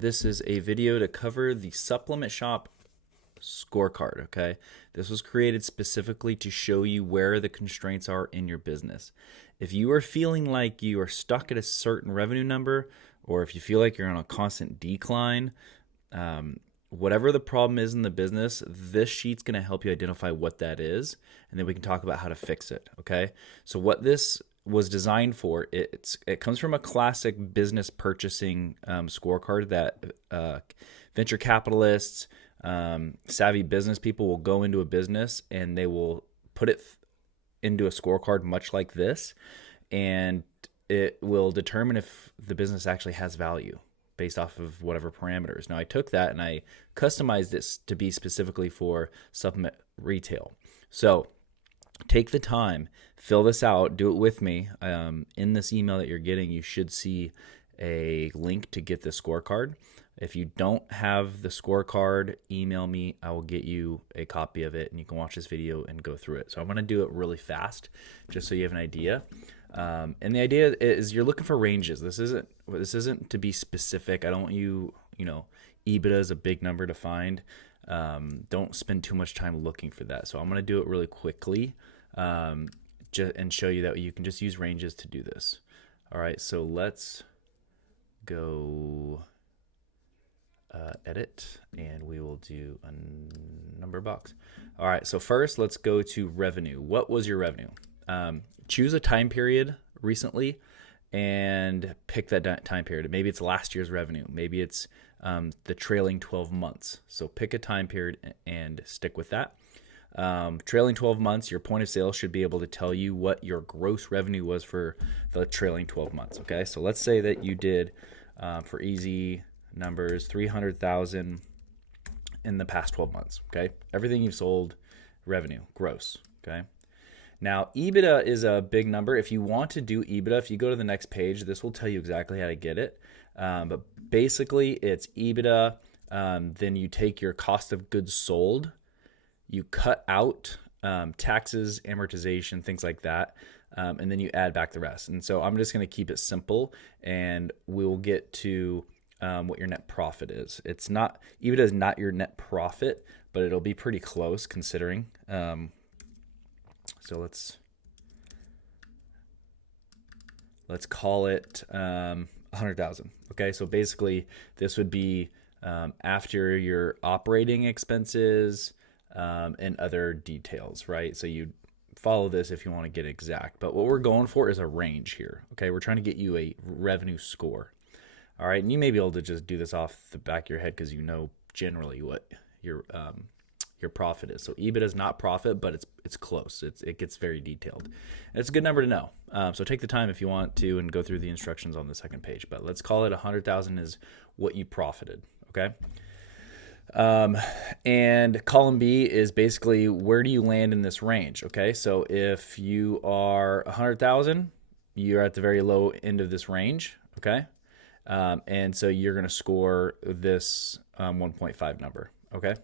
This is a video to cover the Supplement Shop Scorecard, okay? This was created specifically to show you where the constraints are in your business. If you are feeling like you are stuck at a certain revenue number, or if you feel like you're on a constant decline, whatever the problem is in the business, this sheet's going to help you identify what that is, and then we can talk about how to fix it, okay? So what this was designed for, it comes from a classic business purchasing scorecard that venture capitalists, savvy business people will go into a business and they will put it into a scorecard much like this, and it will determine if the business actually has value based off of whatever parameters. Now I took that and I customized this to be specifically for supplement retail. So take the time, fill this out, do it with me. In this email that you're getting, you should see a link to get the scorecard. If you don't have the scorecard, email me. I will get you a copy of it and you can watch this video and go through it. So I'm going to do it really fast just so you have an idea. And the idea is you're looking for ranges. This isn't to be specific. I don't want EBITDA is a big number to find. Don't spend too much time looking for that. So I'm going to do it really quickly and show you that you can just use ranges to do this. All right, so let's go edit, and we will do a number box. All right, so first let's go to revenue. What was your revenue? Choose a time period recently and pick that time period. Maybe it's last year's revenue. Maybe it's the trailing 12 months. So pick a time period and stick with that. Trailing 12 months, your point of sale should be able to tell you what your gross revenue was for the trailing 12 months. Okay, so let's say that you did, for easy numbers, 300,000 in the past 12 months. Okay, everything you've sold, revenue, gross. Okay. Now, EBITDA is a big number. If you want to do EBITDA, if you go to the next page, this will tell you exactly how to get it. But basically, it's EBITDA. Then you take your cost of goods sold, you cut out taxes, amortization, things like that, and then you add back the rest. And so I'm just going to keep it simple, and we'll get to what your net profit is. It's not, EBITDA is not your net profit, but it'll be pretty close considering. So let's call it 100,000. Okay, so basically this would be after your operating expenses and other details, right? So you follow this if you want to get exact. But what we're going for is a range here. Okay, we're trying to get you a revenue score. All right, and you may be able to just do this off the back of your head because you know generally what your profit is. So EBITDA is not profit, but it's close. It gets very detailed. And it's a good number to know. So take the time if you want to and go through the instructions on the second page. But let's call it 100,000 is what you profited. Okay. And column B is basically where do you land in this range? Okay. So if you are 100,000, you're at the very low end of this range. Okay. And so you're going to score this 1.5 number. Okay.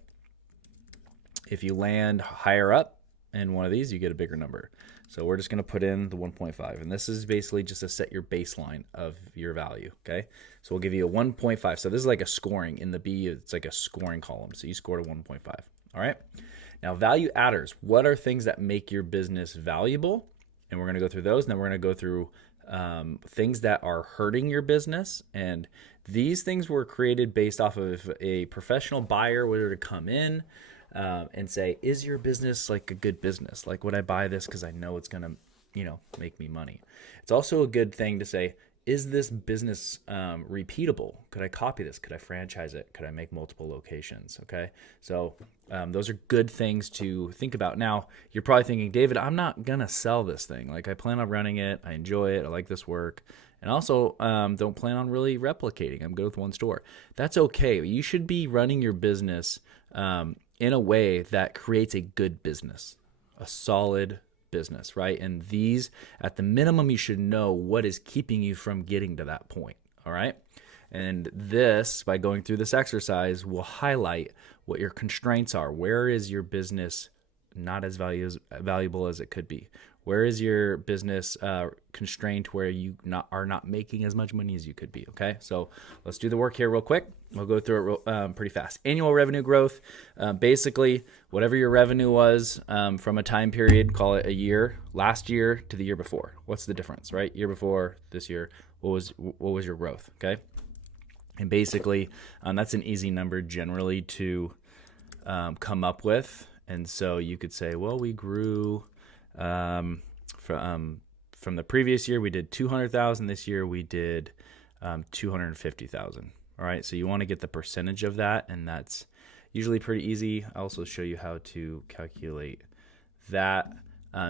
If you land higher up in one of these, you get a bigger number. So we're just going to put in the 1.5. And this is basically just to set your baseline of your value. Okay. So we'll give you a 1.5. So this is like a scoring. In the B, it's like a scoring column. So you scored a 1.5. All right. Now, value adders. What are things that make your business valuable? And we're going to go through those. And then we're going to go through things that are hurting your business. And these things were created based off of a professional buyer were to come in and say, is your business like a good business? Like, would I buy this because I know it's going to, make me money? It's also a good thing to say, is this business repeatable? Could I copy this? Could I franchise it? Could I make multiple locations? Okay. So those are good things to think about. Now, you're probably thinking, David, I'm not going to sell this thing. Like, I plan on running it. I enjoy it. I like this work. And also don't plan on really replicating. I'm good with one store. That's okay. You should be running your business in a way that creates a good business, a solid business, right? And these, at the minimum, you should know what is keeping you from getting to that point, all right? And this, by going through this exercise, will highlight what your constraints are. Where is your business not as valuable as it could be? Where is your business constrained to where you are not making as much money as you could be? Okay, so let's do the work here real quick. We'll go through it pretty fast. Annual revenue growth, basically whatever your revenue was from a time period, call it a year, last year to the year before. What's the difference, right? Year before, this year, what was your growth? Okay, and basically that's an easy number generally to come up with. And so you could say, well, we grew from the previous year, we did 200,000. This year we did 250,000. All right. So you want to get the percentage of that, and that's usually pretty easy. I'll also show you how to calculate that.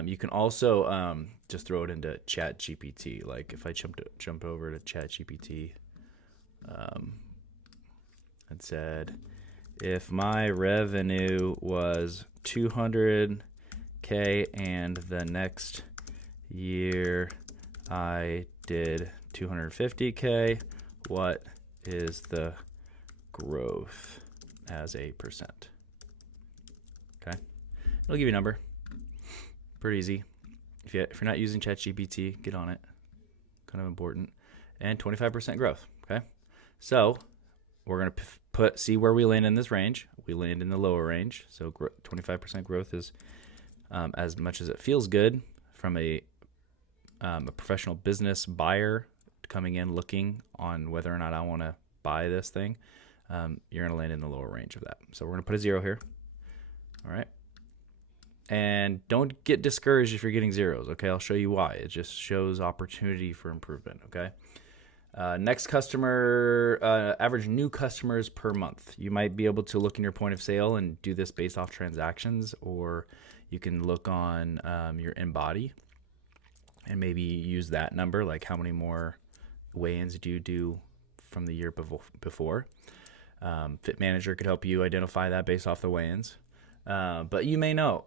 You can also just throw it into Chat GPT. Like if I jump over to Chat GPT and said, if my revenue was 200K and the next year I did 250K, what is the growth as a percent? Okay, it'll give you a number. Pretty easy. If you're not using ChatGPT, get on it. Kind of important. And 25% growth. Okay, so we're gonna see where we land in this range. We land in the lower range, so 25% growth is as much as it feels good from a professional business buyer coming in looking on whether or not I want to buy this thing. You're gonna land in the lower range of that. So we're gonna put a 0 here. All right, and don't get discouraged if you're getting zeros. Okay, I'll show you why. It just shows opportunity for improvement. Okay. Next customer, average new customers per month. You might be able to look in your point of sale and do this based off transactions, or you can look on your Embody and maybe use that number, like how many more weigh-ins do you do from the year before. Fitmanager could help you identify that based off the weigh-ins. But you may know,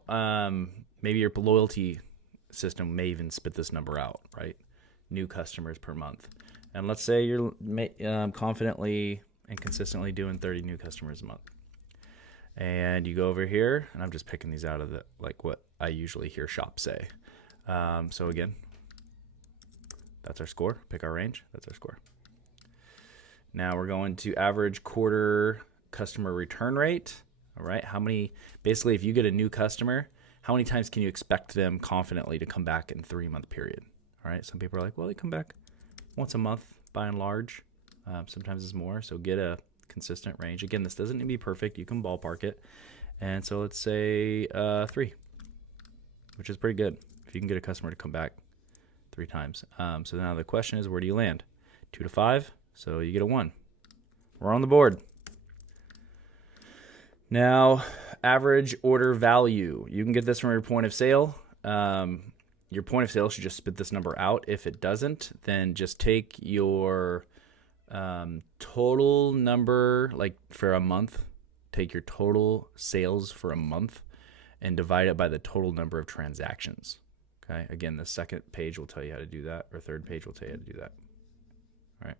maybe your loyalty system may even spit this number out, right? New customers per month. And let's say you're confidently and consistently doing 30 new customers a month. And you go over here, and I'm just picking these out of what I usually hear shops say. So again, that's our score. Pick our range. That's our score. Now we're going to average quarter customer return rate. All right. Basically, if you get a new customer, how many times can you expect them confidently to come back in a 3-month period? All right. Some people are like, well, they come back once a month by and large. Sometimes it's more. So get a consistent range. Again, this doesn't need to be perfect. You can ballpark it. And so let's say 3, which is pretty good if you can get a customer to come back 3 times. So now the question is, where do you land? 2 to 5. So you get a 1. We're on the board. Now, average order value. You can get this from your point of sale. Your point of sale should just spit this number out. If it doesn't, then just take your total number, like for a month, take your total sales for a month and divide it by the total number of transactions. Okay. Again, the second page will tell you how to do that, or third page will tell you how to do that. All right.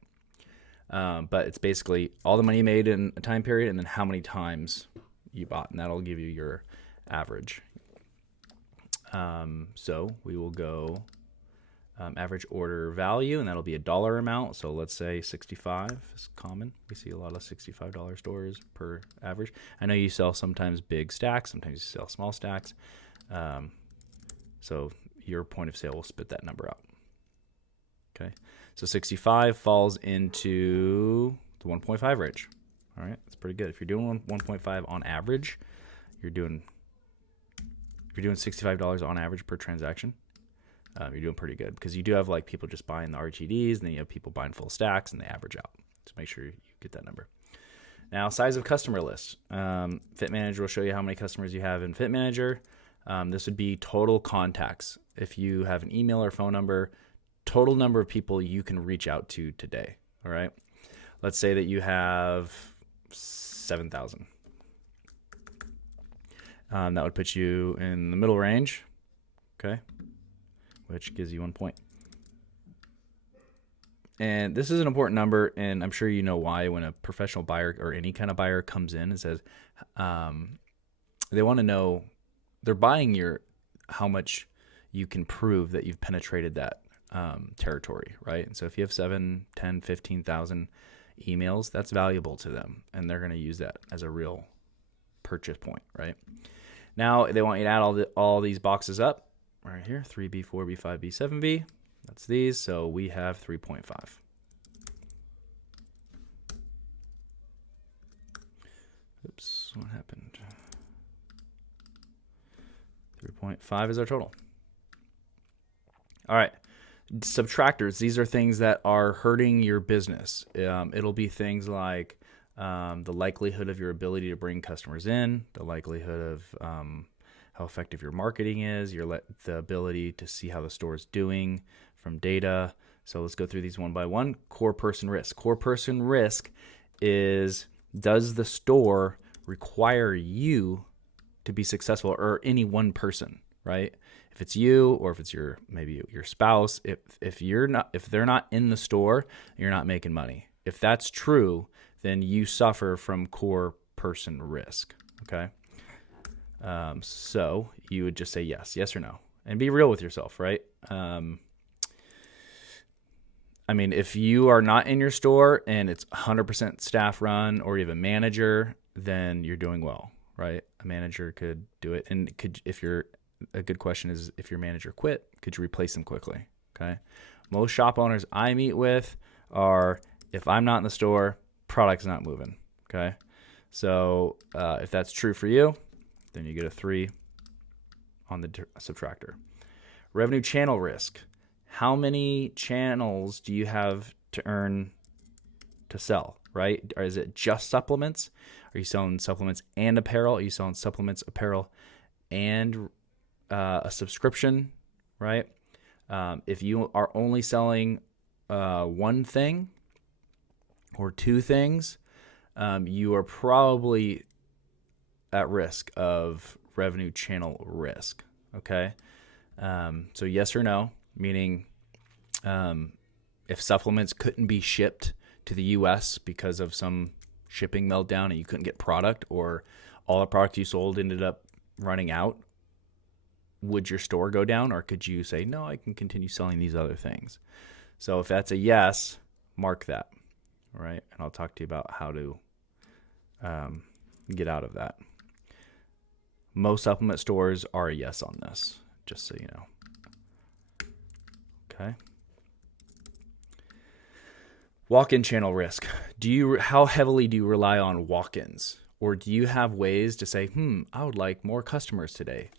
But it's basically all the money you made in a time period and then how many times you bought, and that'll give you your average. So we will go average order value, and that'll be a dollar amount. So let's say 65 is common. We see a lot of $65 stores per average. I know you sell sometimes big stacks, sometimes you sell small stacks. So your point of sale will spit that number out. Okay. So 65 falls into the 1.5 range. All right. That's pretty good. If you're doing 1.5 on average, you're doing $65 on average per transaction, you're doing pretty good, because you do have like people just buying the RTDs, and then you have people buying full stacks, and they average out. So make sure you get that number. Now, size of customer list. Fitmanager will show you how many customers you have in Fitmanager. This would be total contacts. If you have an email or phone number, total number of people you can reach out to today. All right. Let's say that you have 7,000. That would put you in the middle range, okay, which gives you 1 point. And this is an important number, and I'm sure you know why. When a professional buyer or any kind of buyer comes in and says they want to know, they're buying how much you can prove that you've penetrated that territory, right? And so if you have 7, 10, 15,000 emails, that's valuable to them, and they're going to use that as a real purchase point, right? Now they want you to add all these boxes up right here, 3B, 4B, 5B, 7B. That's these. So we have 3.5. Oops, what happened? 3.5 is our total. All right. Subtractors. These are things that are hurting your business. It'll be things like the likelihood of your ability to bring customers in, the likelihood of how effective your marketing is, the ability to see how the store is doing from data. So let's go through these one by one. Core person risk. Core person risk is, does the store require you to be successful, or any one person, right? If it's you, or if it's maybe your spouse, if they're not in the store, you're not making money. If that's true, then you suffer from core person risk. Okay. So you would just say yes or no, and be real with yourself, right? I mean, if you are not in your store and it's 100% staff run, or you have a manager, then you're doing well, right? A manager could do it. And a good question is, if your manager quit, could you replace them quickly? Okay. Most shop owners I meet with are, if I'm not in the store, product's not moving. Okay. So if that's true for you, then you get a 3 on the subtractor. Revenue channel risk. How many channels do you have to sell, right? Or is it just supplements? Are you selling supplements and apparel? Are you selling supplements, apparel, and a subscription, right? If you are only selling one thing or two things, you are probably at risk of revenue channel risk, okay? So yes or no, meaning if supplements couldn't be shipped to the U.S. because of some shipping meltdown and you couldn't get product, or all the product you sold ended up running out, would your store go down, or could you say, no, I can continue selling these other things? So if that's a yes, mark that, all right? And I'll talk to you about how to get out of that. Most supplement stores are a yes on this, just so you know. Okay. Walk-in channel risk. How heavily do you rely on walk-ins? Or do you have ways to say, I would like more customers today?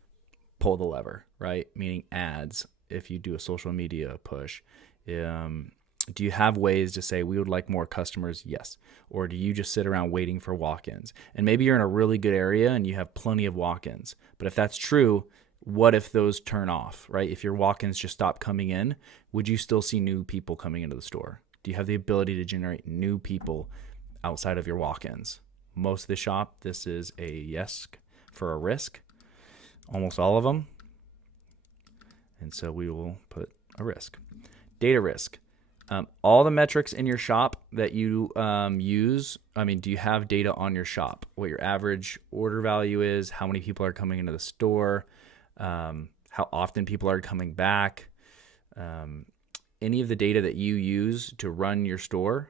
Pull the lever, right? Meaning ads, if you do a social media push. Do you have ways to say, we would like more customers? Yes. Or do you just sit around waiting for walk-ins? And maybe you're in a really good area and you have plenty of walk-ins. But if that's true, what if those turn off, right? If your walk-ins just stop coming in, would you still see new people coming into the store? Do you have the ability to generate new people outside of your walk-ins? Most of the shop, this is a yes for a risk. Almost all of them. And so we will put a risk. Data risk. All the metrics in your shop that you use, do you have data on your shop? What your average order value is, how many people are coming into the store, how often people are coming back, any of the data that you use to run your store,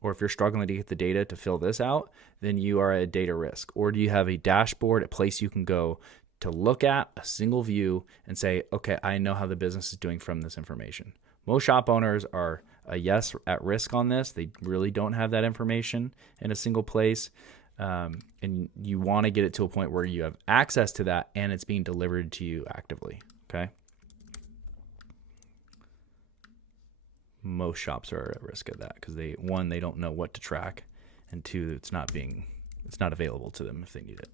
or if you're struggling to get the data to fill this out, then you are at data risk. Or do you have a dashboard, a place you can go to look at a single view and say, okay, I know how the business is doing from this information? Most shop owners are a yes at risk on this. They really don't have that information in a single place. And you want to get it to a point where you have access to that and it's being delivered to you actively. Okay. Most shops are at risk of that because they don't know what to track, and two, it's not available to them if they need it.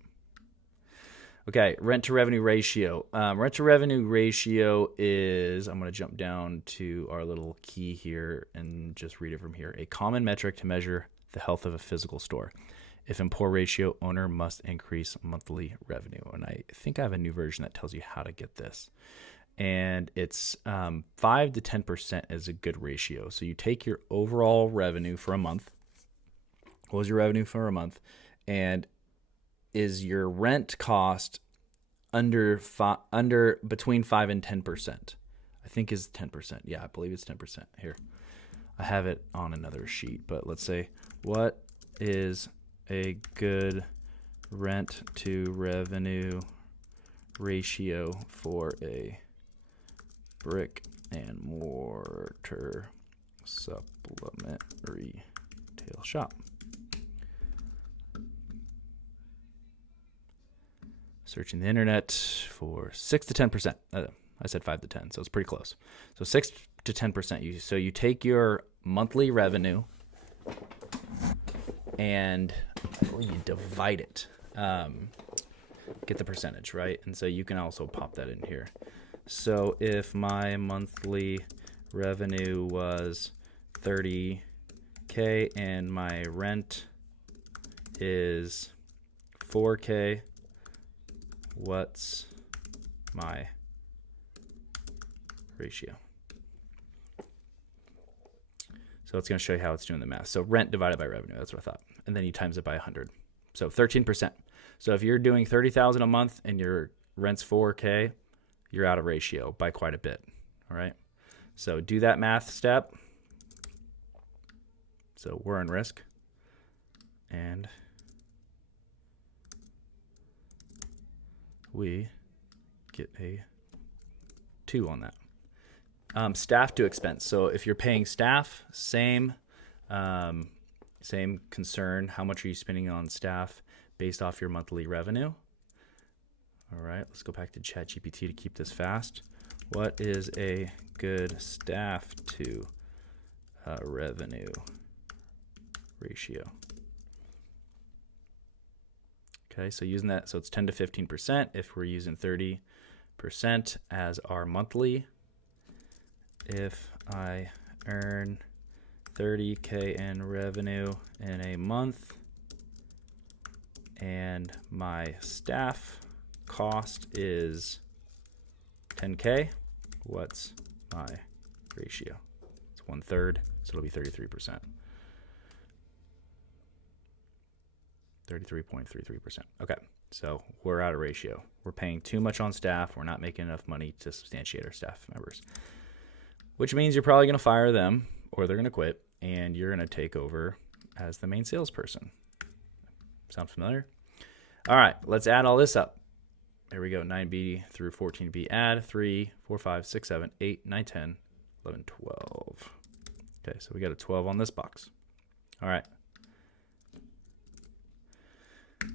Okay, rent to revenue ratio. Rent to revenue ratio is, I'm going to jump down to our little key here and just read it from here. A common metric to measure the health of a physical store. If in poor ratio, owner must increase monthly revenue. And I think I have a new version that tells you how to get this. And it's 5 to 10% is a good ratio. So you take your overall revenue for a month. What was your revenue for a month? And is your rent cost under between 5 and 10%. I think is 10%. Yeah, I believe it's 10%. Here, I have it on another sheet, but let's say, what is a good rent to revenue ratio for a brick and mortar supplement retail shop? Searching the internet for 6 to 10%. I said 5 to 10, so it's pretty close. So 6 to 10%. So you take your monthly revenue and you divide it. Get the percentage, right? And so you can also pop that in here. So if my monthly revenue was $30K and my rent is $4K, what's my ratio? So it's going to show you how it's doing the math. So rent divided by revenue, that's what I thought. And then you times it by 100. So 13%. So if you're doing $30,000 a month and your rent's $4K, you're out of ratio by quite a bit. All right. So do that math step. So we're in risk. And we get a 2 on that. Staff to expense. So if you're paying staff, same concern. How much are you spending on staff based off your monthly revenue? All right, let's go back to ChatGPT to keep this fast. What is a good staff to revenue ratio? Okay, so using that, so it's 10 to 15%. If we're using 30% as our monthly, if I earn 30K in revenue in a month and my staff cost is 10K, what's my ratio? It's 1/3, so it'll be 33%. 33.33%. Okay, so we're out of ratio. We're paying too much on staff. We're not making enough money to substantiate our staff members, which means you're probably going to fire them or they're going to quit and you're going to take over as the main salesperson. Sound familiar? All right, let's add all this up. There we go, 9B through 14B. Add 3, 4, 5, 6, 7, 8, 9, 10, 11, 12. Okay, so we got a 12 on this box. All right.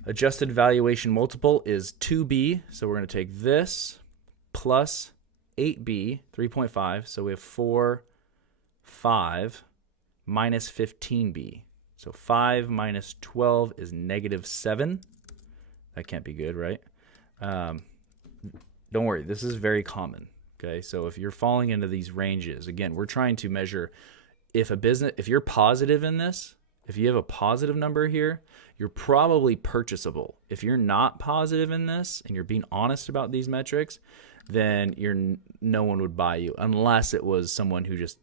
Adjusted valuation multiple is 2B, so we're going to take this plus 8B, 3.5, so we have 4, 5, minus 15B. So 5 minus 12 is -7. That can't be good, right? Don't worry, this is very common. Okay, so if you're falling into these ranges, again, we're trying to measure if you're positive in this, if you have a positive number here, you're probably purchasable. If you're not positive in this and you're being honest about these metrics, then no one would buy you unless it was someone who just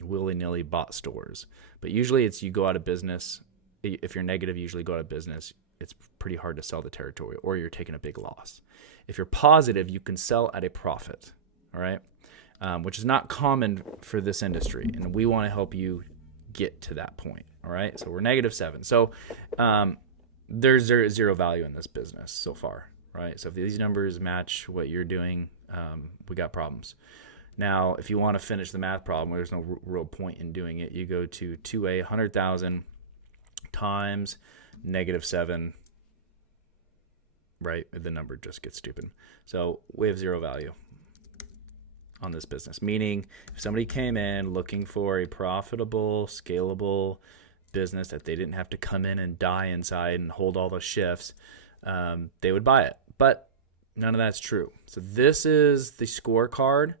willy-nilly bought stores. But usually it's you go out of business. If you're negative, you usually go out of business. It's pretty hard to sell the territory or you're taking a big loss. If you're positive, you can sell at a profit, all right? Which is not common for this industry. And we want to help you get to that point, all right? So we're -7. So there's zero value in this business so far, right? So if these numbers match what you're doing, we got problems. Now, if you want to finish the math problem, there's no real point in doing it. You go to 2A, 100,000 times -7, right? The number just gets stupid. So we have zero value on this business, meaning if somebody came in looking for a profitable, scalable business that they didn't have to come in and die inside and hold all the shifts, they would buy it. But none of that's true. So this is the scorecard.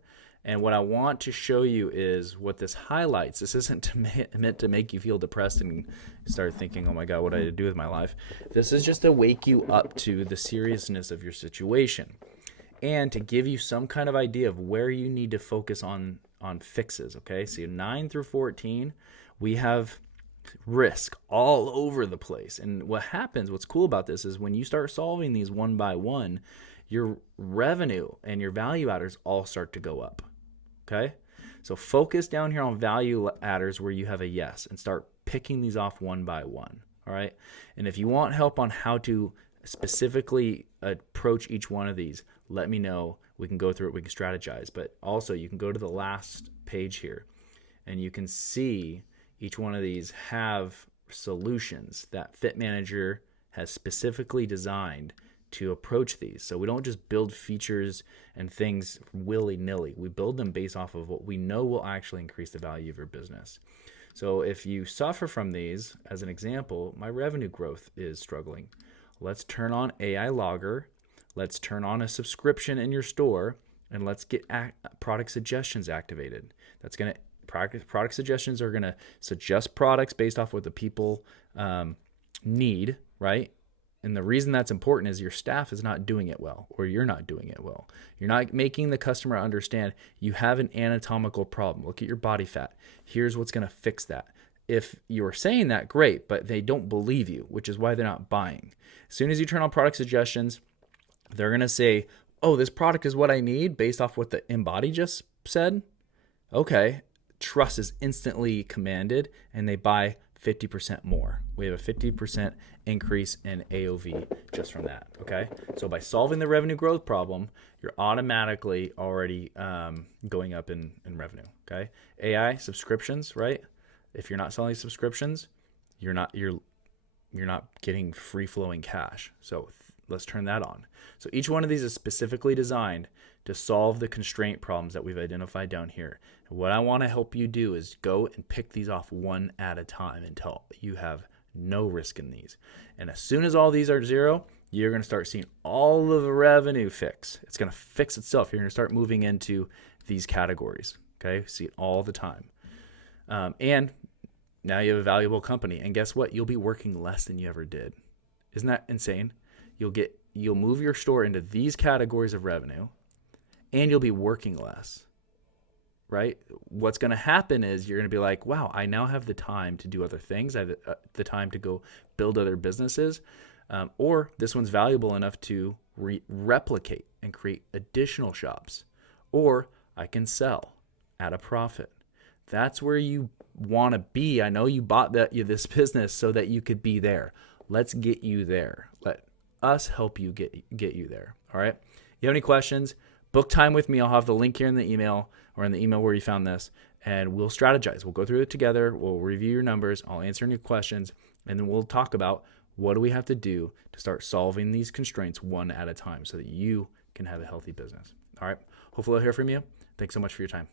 And what I want to show you is what this highlights. This isn't meant to make you feel depressed and start thinking, oh my God, what do I do with my life? This is just to wake you up to the seriousness of your situation and to give you some kind of idea of where you need to focus on fixes, okay? So 9 through 14, we have risk all over the place. And what's cool about this is when you start solving these one by one, your revenue and your value adders all start to go up. Okay? So focus down here on value adders where you have a yes and start picking these off one by one. All right? And if you want help on how to specifically approach each one of these, let me know. We can go through it. We can strategize. But also, you can go to the last page here and you can see each one of these have solutions that Fitmanager has specifically designed to approach these. So we don't just build features and things willy-nilly. We build them based off of what we know will actually increase the value of your business. So if you suffer from these, as an example, my revenue growth is struggling. Let's turn on AI Logger. Let's turn on a subscription in your store, and let's get product suggestions activated. That's going to product suggestions are going to suggest products based off what the people need, right? And the reason that's important is your staff is not doing it well, or you're not doing it well. You're not making the customer understand you have an anatomical problem. Look at your body fat. Here's what's going to fix that. If you're saying that, great, but they don't believe you, which is why they're not buying. As soon as you turn on product suggestions, they're going to say, oh, this product is what I need based off what the Embody just said. Okay. Trust is instantly commanded, and they buy 50% more. We have a 50% increase in AOV just from that, okay? So by solving the revenue growth problem, you're automatically already going up in revenue, okay? AI subscriptions, right? If you're not selling subscriptions, you're not getting free-flowing cash. So let's turn that on. So each one of these is specifically designed to solve the constraint problems that we've identified down here. And what I want to help you do is go and pick these off one at a time until you have no risk in these. And as soon as all these are zero, you're going to start seeing all of the revenue fix. It's going to fix itself. You're going to start moving into these categories. Okay, see it all the time. And now you have a valuable company. And guess what? You'll be working less than you ever did. Isn't that insane? You'll move your store into these categories of revenue, and you'll be working less, right? What's going to happen is you're going to be like, wow, I now have the time to do other things. I have the time to go build other businesses, or this one's valuable enough to replicate and create additional shops, or I can sell at a profit. That's where you want to be. I know you bought this business so that you could be there. Let's get you there. Let us help you get you there. All right. You have any questions? Book time with me. I'll have the link here in the email, or in the email where you found this, and we'll strategize. We'll go through it together. We'll review your numbers. I'll answer any questions, and then we'll talk about what do we have to do to start solving these constraints one at a time so that you can have a healthy business. All right. Hopefully I'll hear from you. Thanks so much for your time.